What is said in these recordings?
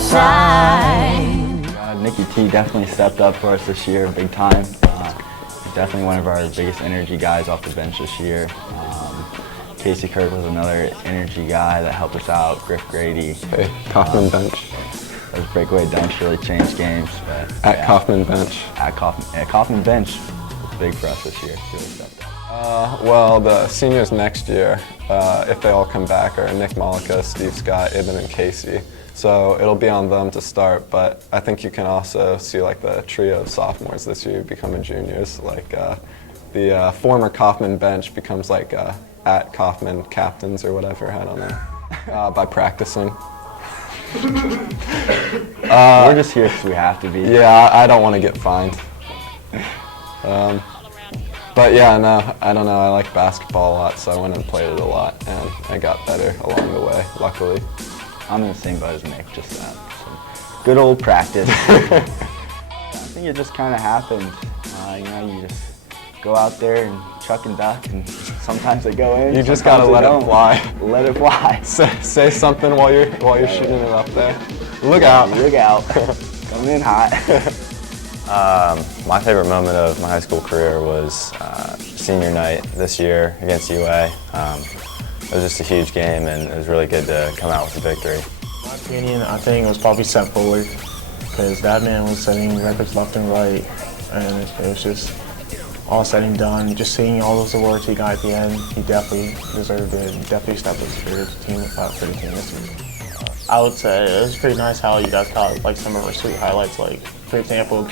side. Nikki T definitely stepped up for us this year, big time. Definitely one of our biggest energy guys off the bench this year. Casey Kirk was another energy guy that helped us out. Griff Grady. Hey, Coffman bench. Those breakaway dunks really changed games. But, at Coffman bench. At Coffman bench was big for us this year. Really stepped up. Well, the seniors next year, if they all come back, are Nick Malika, Steve Scott, Ibn, and Casey. So it'll be on them to start, but I think you can also see like the trio of sophomores this year becoming juniors. Like the former Coffman bench becomes like at Coffman captains or whatever, I don't know, by practicing. We're just here because we have to be. Yeah, I don't want to get fined. But yeah, no, I don't know, I like basketball a lot, so I went and played it a lot, and I got better along the way, luckily. I'm in the same boat as Nick, just some good old practice. I think it just kind of happened. You know, you just go out there and chuck and duck, and sometimes they go in. You just gotta let it fly. Let it fly. Say something while you're shooting it up there. Look out. Look out. Coming in hot. My favorite moment of my high school career was senior night this year against UA. It was just a huge game, and it was really good to come out with a victory. In my opinion, I think it was probably Set Forward, because that man was setting records left and right, and it was just all said and done. Just seeing all those awards he got at the end, he definitely deserved it. He definitely stepped up for the team for the team this year. I would say it was pretty nice how you guys caught like some of our sweet highlights. Like for example,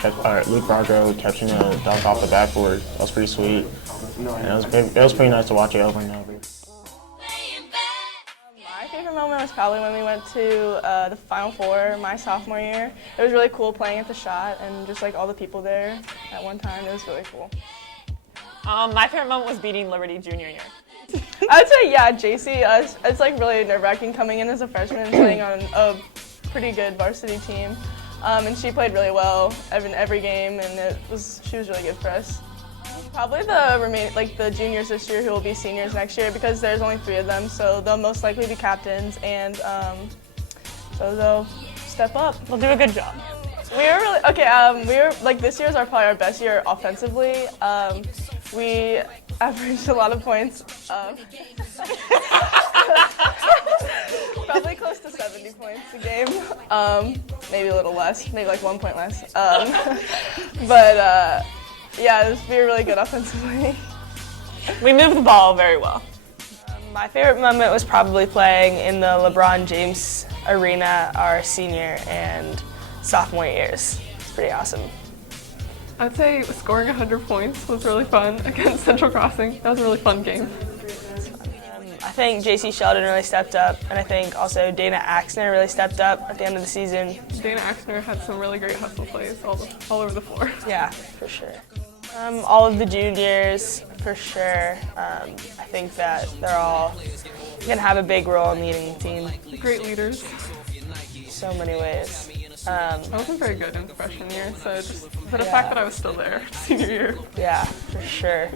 Luke Bargo catching a dunk off the backboard. That was pretty sweet. And it was pretty nice to watch it over and over. My favorite moment was probably when we went to the Final Four my sophomore year. It was really cool playing at the shot and just like all the people there at one time. It was really cool. My favorite moment was beating Liberty junior year. I would say, yeah, JC, it's like really nerve-wracking coming in as a freshman and playing on a pretty good varsity team. And she played really well in every game, and she was really good for us. Probably the juniors this year who will be seniors next year, because there's only 3 of them, so they'll most likely be captains, and so they'll step up. They'll do a good job. We were really this year is probably our best year offensively. We averaged a lot of points. Probably close to 70 points a game. Maybe a little less, maybe like 1 point less. But yeah, we were really good offensively. We moved the ball very well. My favorite moment was probably playing in the LeBron James Arena our senior and sophomore years. It's pretty awesome. I'd say scoring 100 points was really fun against Central Crossing. That was a really fun game. I think JC Sheldon really stepped up, and I think also Dana Axner really stepped up at the end of the season. Dana Axner had some really great hustle plays all over the floor. Yeah, for sure. All of the juniors, for sure. I think that they're all going to have a big role in leading the team. Great leaders. So many ways. I wasn't very good in the freshman year, but the fact that I was still there senior year. Yeah, for sure.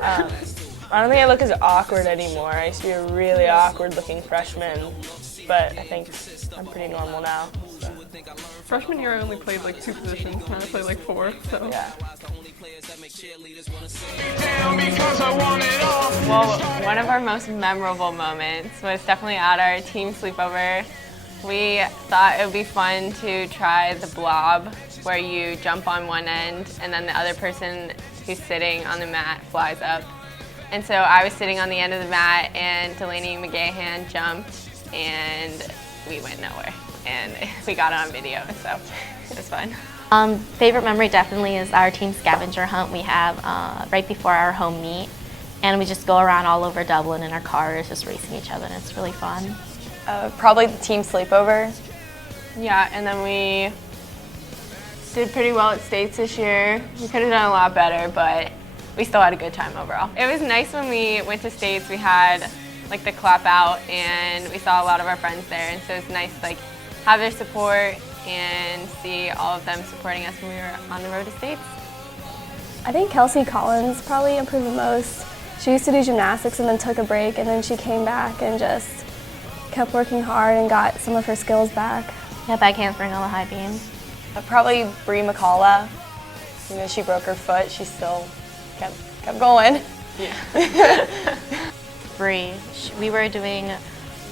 I don't think I look as awkward anymore. I used to be a really awkward looking freshman, but I think I'm pretty normal now. So. Freshman year I only played like 2 positions, now I play like 4, so. Yeah. Well, one of our most memorable moments was definitely at our team sleepover. We thought it would be fun to try the blob, where you jump on one end and then the other person who's sitting on the mat flies up. And so I was sitting on the end of the mat, and Delaney McGahan jumped, and we went nowhere. And we got it on video, so it was fun. Favorite memory definitely is our team scavenger hunt we have right before our home meet. And we just go around all over Dublin in our cars, just racing each other, and it's really fun. Probably the team sleepover. Yeah, and then we did pretty well at States this year. We could have done a lot better, but we still had a good time overall. It was nice when we went to States. We had like the clap out, and we saw a lot of our friends there, and so it's nice to like have their support and see all of them supporting us when we were on the road to States. I think Kelsey Collins probably improved the most. She used to do gymnastics and then took a break, and then she came back and just kept working hard and got some of her skills back. Yeah, back handspring on the high beam. Probably Bree McCullough. You know, she broke her foot. She still kept going. Yeah. Bree, we were doing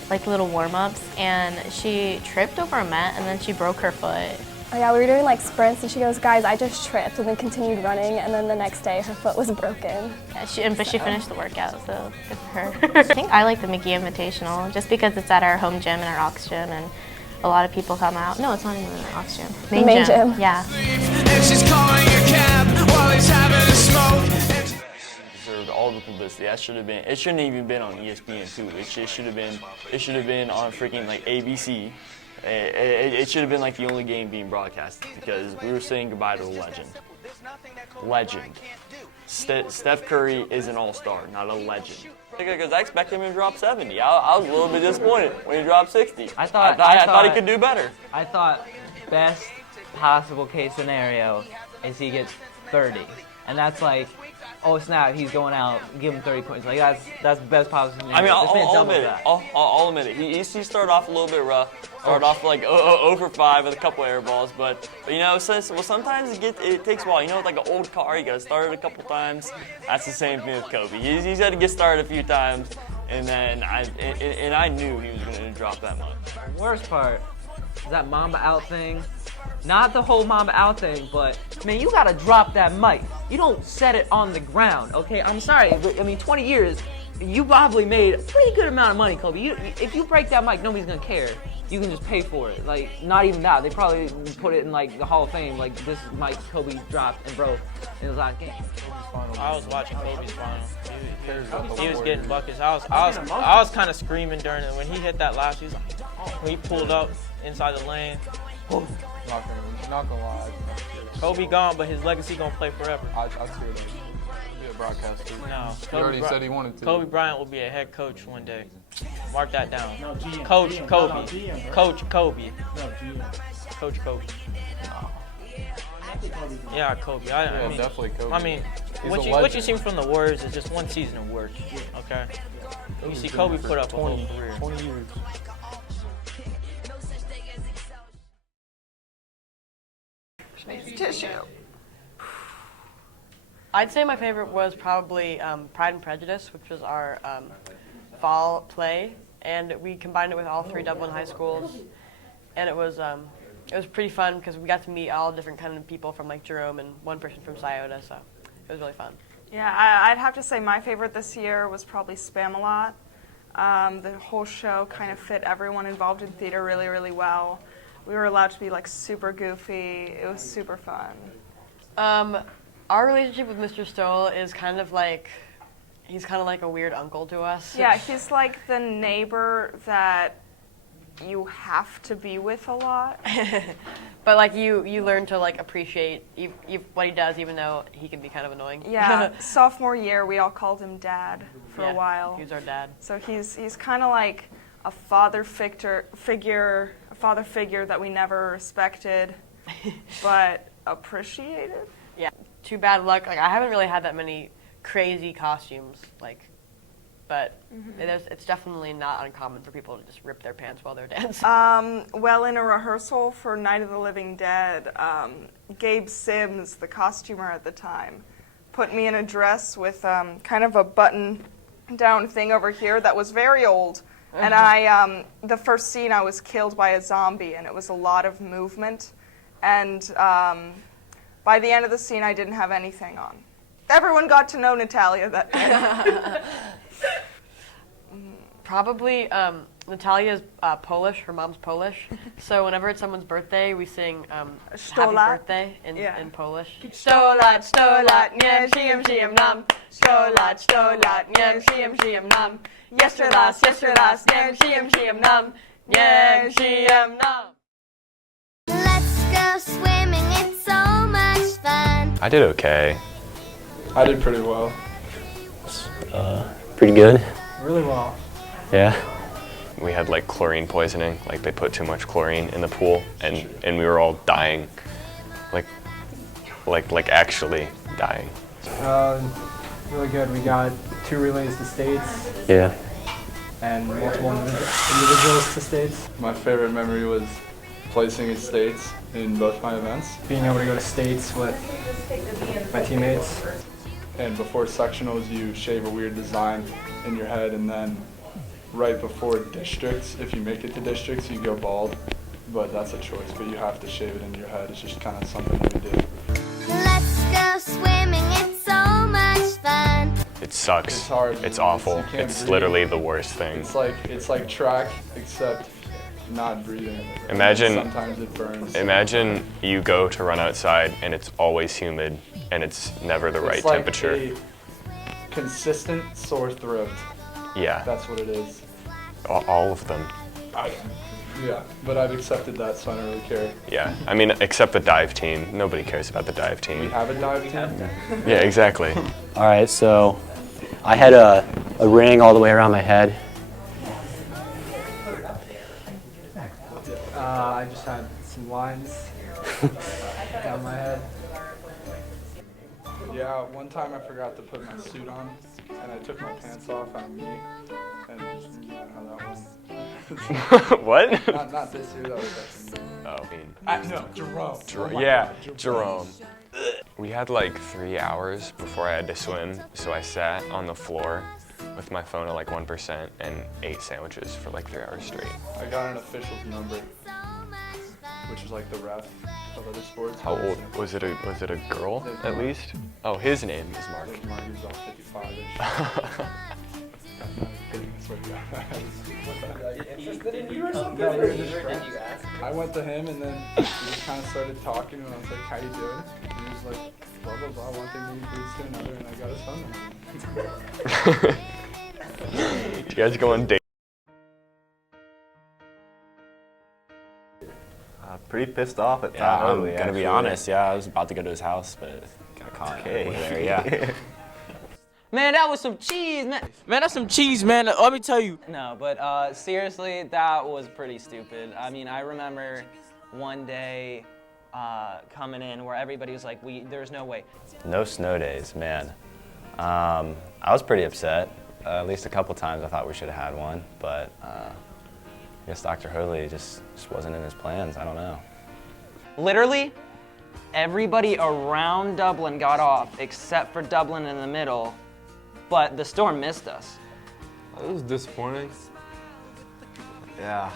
like little warm-ups, and she tripped over a mat, and then she broke her foot. Oh yeah, we were doing like sprints, and she goes, "Guys, I just tripped," and then continued running, and then the next day her foot was broken. Yeah, but she finished the workout, so good for her. I think I like the McGee Invitational just because it's at our home gym and our Aux gym, and a lot of people come out. No, it's not even our Aux gym. Main gym. Yeah. And she's calling your cab while he's having a smoke. Deserved all the publicity. That should have been. It shouldn't even been on ESPN too. It should have been. It should have been on freaking like ABC. It should have been like the only game being broadcast because we were saying goodbye to a legend. Legend. Steph Curry is an all-star, not a legend. Because I expected him to drop 70. I was a little bit disappointed when he dropped 60. I thought he could do better. I thought best possible case scenario is he gets 30, and that's like, oh snap, he's going out, give him 30 points. Like that's the best possible scenario. I mean, I'll admit it. I'll admit it. He started off a little bit rough. Started off like 0-for-5 with a couple air balls, but you know, sometimes it takes a while. You know, it's like an old car. You got to start it a couple times. That's the same thing with Kobe. He's got to get started a few times, and then I knew he was going to drop that much. The worst part is that Mamba out thing. Not the whole Mamba out thing, but man, you gotta drop that mic. You don't set it on the ground, okay? I'm sorry, but I mean, 20 years, you probably made a pretty good amount of money, Kobe. If you break that mic, nobody's gonna care. You can just pay for it. Like, not even that. They probably put it in like the Hall of Fame. Like, this mic Kobe dropped and broke, and it was like, game. I was watching Kobe's final. He was getting buckets. I was kind of screaming during it when he hit that last. He was like, when he pulled up inside the lane. Not gonna lie. Kobe gone, but his legacy gonna play forever. I see it. Be a broadcaster. No, he already said he wanted to. Kobe Bryant will be a head coach one day. Mark that down. Coach Kobe. Coach Kobe. Coach Kobe. Yeah, Kobe. I mean, definitely Kobe. I mean, what you seen from the Warriors is just one season of work. Okay. You see Kobe put up a whole career. 20 years. Tissue. I'd say my favorite was probably Pride and Prejudice, which was our fall play, and we combined it with all 3 Dublin high schools, and it was pretty fun because we got to meet all different kind of people from like Jerome and one person from Scioto, so it was really fun. Yeah, I'd have to say my favorite this year was probably Spamalot. The whole show kind of fit everyone involved in theater really, really well. We were allowed to be like super goofy. It was super fun. Our relationship with Mr. Stoll is kind of like, he's kind of like a weird uncle to us. Yeah, he's like the neighbor that you have to be with a lot. But like you learn to like appreciate what he does, even though he can be kind of annoying. Yeah, sophomore year we all called him Dad for a while. He was our dad. So he's kind of like a father figure that we never respected, but appreciated. Yeah. Too bad luck. Like I haven't really had that many crazy costumes, but it's definitely not uncommon for people to just rip their pants while they're dancing. Well, in a rehearsal for Night of the Living Dead, Gabe Sims, the costumer at the time, put me in a dress with kind of a button-down thing over here that was very old. And the first scene, I was killed by a zombie, and it was a lot of movement. And by the end of the scene, I didn't have anything on. Everyone got to know Natalia that day. Probably Natalia's Polish. Her mom's Polish. So whenever it's someone's birthday, we sing Happy Birthday in Polish. 100 lat, 100 lat, nie żyjem nam. 100 lat, 100 lat, nie żyjem nam. Jeszcze raz, nie żyjem nam. Nie żyjem nam. Let's go swimming, it's so much fun. I did okay. I did pretty well. Pretty good. Really well. Yeah. We had like chlorine poisoning, like they put too much chlorine in the pool, and we were all dying, like actually dying. Really good. We got 2 relays to states. Yeah. And multiple individuals to states. My favorite memory was placing in states in both my events. Being able to go to states with my teammates. And before sectionals, you shave a weird design in your head, and then right before districts, if you make it to districts, you go bald. But that's a choice, but you have to shave it into your head. It's just kind of something we do. Let's go swimming, it's so much fun. It sucks. It's hard. It's awful. It's literally the worst thing. It's like track, except not breathing. Imagine. Sometimes it burns. Imagine you go to run outside and it's always humid and it's never the right temperature. It's like a consistent sore throat. Yeah. That's what it is. All of them. Yeah, but I've accepted that, so I don't really care. Yeah, I mean, except the dive team. Nobody cares about the dive team. We have a dive team? Yeah, exactly. All right, so I had a ring all the way around my head. I just had some lines down my head. Yeah, one time I forgot to put my suit on, and I took my pants off on me, and you know how that went. What? Not this year, that was actually me. Oh, No, Jerome. Jerome. We had like 3 hours before I had to swim, so I sat on the floor with my phone at like 1% and ate sandwiches for like 3 hours straight. I got an official's number, which is like the ref of other sports. How old was it? Was it a girl at least? Oh, his name is Mark. Mark is all 55-ish. Interested in you or something? I went to him and then we just kind of started talking and I was like, how you doing? And he was like, blah, blah, blah, one thing leads to another, and I got his phone number. Did you guys go on dates? Pretty pissed off at Yeah, Todd. I'm gonna be honest. Yeah, I was about to go to his house, but got caught over there. Yeah. Man, that was some cheese, man. Man, that's some cheese, man. Let me tell you. No, but seriously, that was pretty stupid. I mean, I remember one day coming in where everybody was like, there's no way. No snow days, man. I was pretty upset. At least a couple times I thought we should have had one, but I guess Dr. Hurley just wasn't in his plans. I don't know. Literally, everybody around Dublin got off except for Dublin in the middle, but the storm missed us. It was disappointing. Yeah.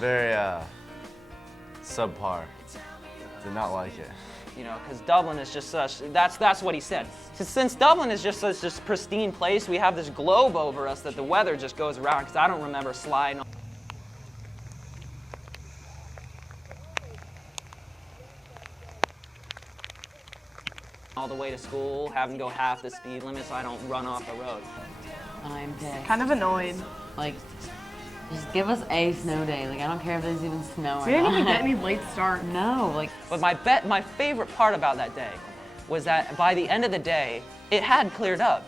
Very subpar. Did not like it. You know, because Dublin is just such, that's what he said. Since Dublin is just such this pristine place, we have this globe over us that the weather just goes around, because I don't remember sliding all the way to school, having to go half the speed limit so I don't run off the road. I'm pissed. Kind of annoyed. Like, just give us a snow day. Like, I don't care if there's even snow or We didn't even not. get any late start. No, like. But my favorite part about that day was that by the end of the day, it had cleared up.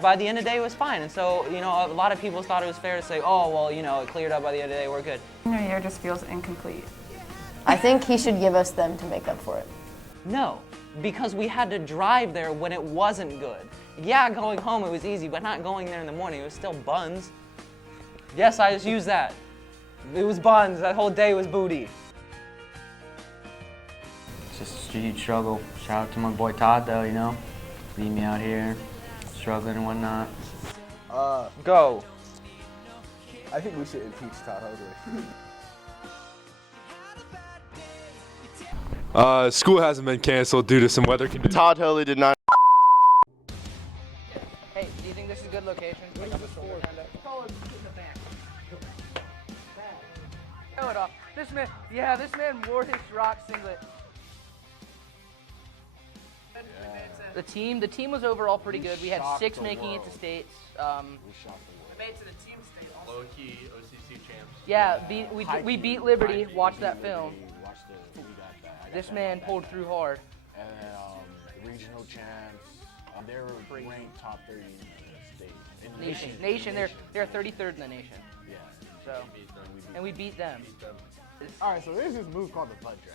By the end of the day, it was fine. And so, you know, a lot of people thought it was fair to say, oh, well, you know, it cleared up by the end of the day, we're good. Senior year just feels incomplete. I think he should give us them to make up for it. No, because we had to drive there when it wasn't good. Yeah, going home it was easy, but not going there in the morning. It was still buns. Yes, I just used that. It was buns. That whole day was booty. It's just a huge struggle. Shout out to my boy Todd, though, you know? Leave me out here, struggling and whatnot. Go. I think we should impeach Todd Hurley. School hasn't been canceled due to some weather conditions. Todd Hurley did not. Hey, do you think this is a good location? Show it off. This man wore his rock singlet. The team was overall pretty good. We had 6 making it to states. Made it to the team state. Low key OCC champs. Yeah, we beat Liberty. Watch that film. This man pulled through hard. And then regional champs. They were ranked top 30 in the state. Nation. They're 33rd in the nation. Yeah. So, and we beat them. All right, so there's this move called the butt drag.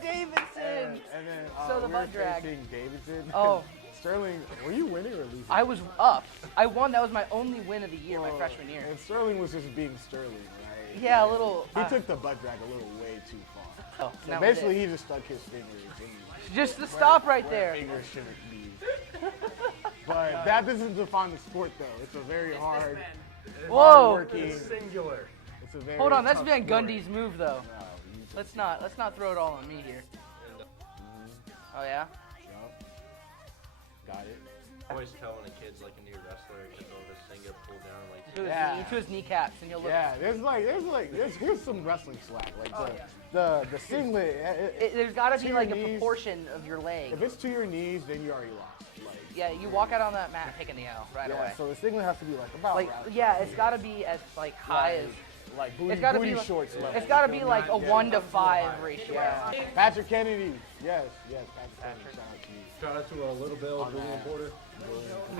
Davidson. And then So the butt drag. Davidson. Oh. Sterling, were you winning or losing? I was up. I won. That was my only win of the year, my freshman year. And Sterling was just being Sterling, right? Yeah, a little. He took the butt drag a little way too far. Oh, So now basically, it. he just stuck his fingers in. Just to stop right there. Fingers shouldn't be. But that doesn't define the sport, though. It's a very hard, hard-working. It's singular. It's a very Hold on, that's tough Van sport. Gundy's move, though. No, Let's not throw it all on me here. Oh yeah. Yep. Got it. Always tell when a kid's like a new wrestler because they'll just thing get pulled down like. To his kneecaps, and you'll look. Yeah, here's some wrestling slack. Like the singlet. There's got to to be your like a knees. proportion of your leg. If it's to your knees, then you already lost. Like, Yeah, you walk out on that mat taking the L right yeah, away. so the singlet has to be like about. Yeah, it's got to be as like high as. Like booty, It's got to booty be like, shorts level. It's got to You be feel like me? a Yeah. 1 to 5 ratio. Yeah. Patrick Kennedy. Yes, Patrick Kennedy. Shout out to Little Bill, Julian Porter.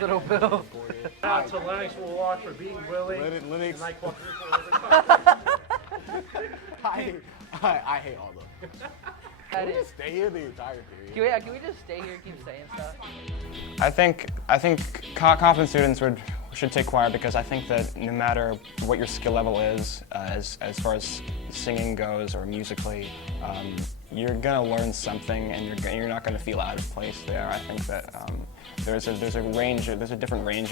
Little Bill. Shout out to Lennox Woolwalk for beating Willie. Lennox. And I caught I hate all of them. Can we just stay here the entire period? Can we just stay here and keep saying stuff? I think Coffman students should take choir because I think that no matter what your skill level is, as far as singing goes or musically, you're gonna learn something and you're not gonna feel out of place there. I think that there's a different range of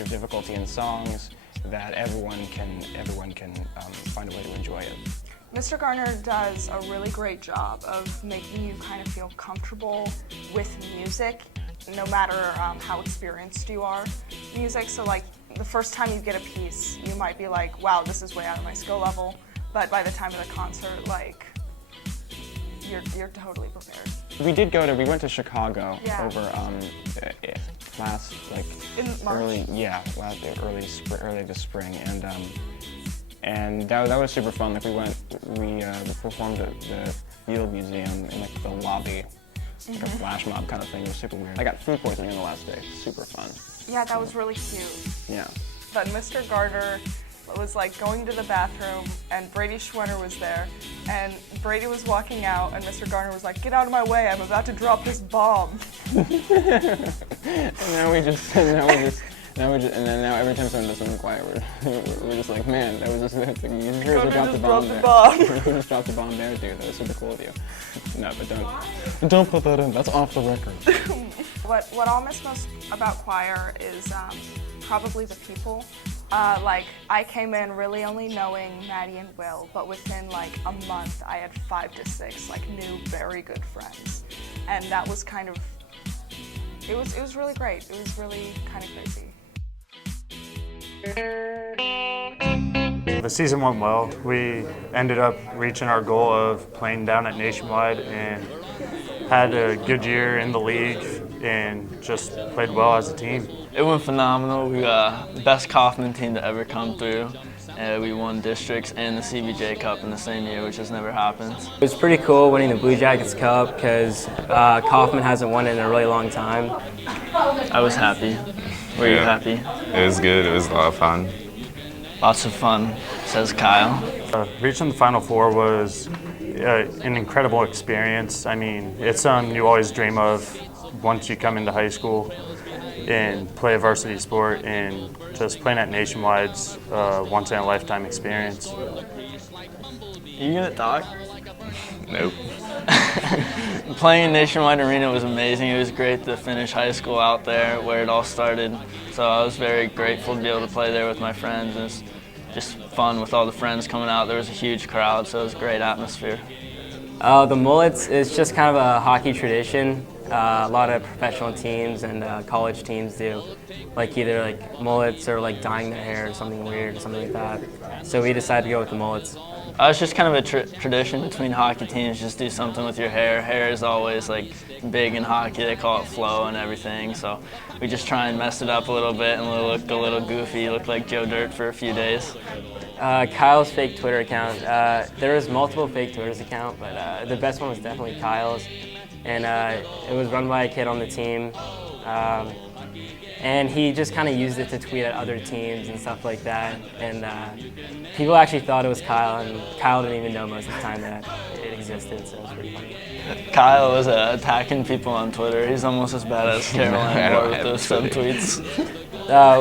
difficulty in songs that everyone can find a way to enjoy it. Mr. Garner does a really great job of making you kind of feel comfortable with music, no matter how experienced you are in music. So like the first time you get a piece, you might be like, wow, this is way out of my skill level. But by the time of the concert, like, you're totally prepared. We went to Chicago Yeah. over last in March. early this spring, and that was super fun. Like we performed at the Field Museum in like the lobby, like a flash mob kind of thing. It was super weird. I got food poisoning on the last day. Super fun. Yeah, that was really cute. Yeah. But Mr. Garner was like going to the bathroom and Brady Schwenner was there and Brady was walking out and Mr. Garner was like, get out of my way, I'm about to drop this bomb. And now every time someone does something quiet, we're just like, man, that was just like, you seriously dropped the bomb there. You just dropped the bomb there, dude. That was super cool of you. No, but don't put that in. That's off the record. What I'll miss most about choir is probably the people. Like, I came in really only knowing Maddie and Will, but within like a month, I had 5 to 6 like new, very good friends, and that was kind of. It was really great. It was really kind of crazy. The season went well. We ended up reaching our goal of playing down at Nationwide and had a good year in the league and just played well as a team. It went phenomenal. We got the best Coffman team to ever come through. We won districts and the CBJ Cup in the same year, which has never happened. It was pretty cool winning the Blue Jackets Cup because Coffman hasn't won it in a really long time. I was happy. Were you happy? It was good. It was a lot of fun. Lots of fun, says Kyle. Reaching the Final Four was an incredible experience. I mean, it's something you always dream of once you come into high school and play a varsity sport, and just playing at Nationwide's a once-in-a-lifetime experience. You gonna talk? Nope. Playing in Nationwide Arena was amazing. It was great to finish high school out there where it all started. So I was very grateful to be able to play there with my friends. And it's just fun with all the friends coming out. There was a huge crowd, so it was a great atmosphere. The Mullets is just kind of a hockey tradition. A lot of professional teams and college teams do, like either like mullets or like dyeing their hair or something weird or something like that. So we decided to go with the mullets. It's just kind of a tradition between hockey teams, just do something with your hair. Hair is always like big in hockey, they call it flow and everything, so we just try and mess it up a little bit and look a little goofy, look like Joe Dirt for a few days. Kyle's fake Twitter account, there was multiple fake Twitter's account, but the best one was definitely Kyle's, and it was run by a kid on the team. And he just kind of used it to tweet at other teams and stuff like that. And people actually thought it was Kyle, and Kyle didn't even know most of the time that it existed, so it was pretty funny. Kyle was attacking people on Twitter. He's almost as bad as Caroline Moore with those subtweets.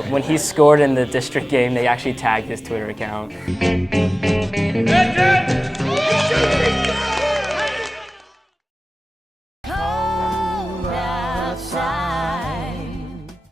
When he scored in the district game, they actually tagged his Twitter account.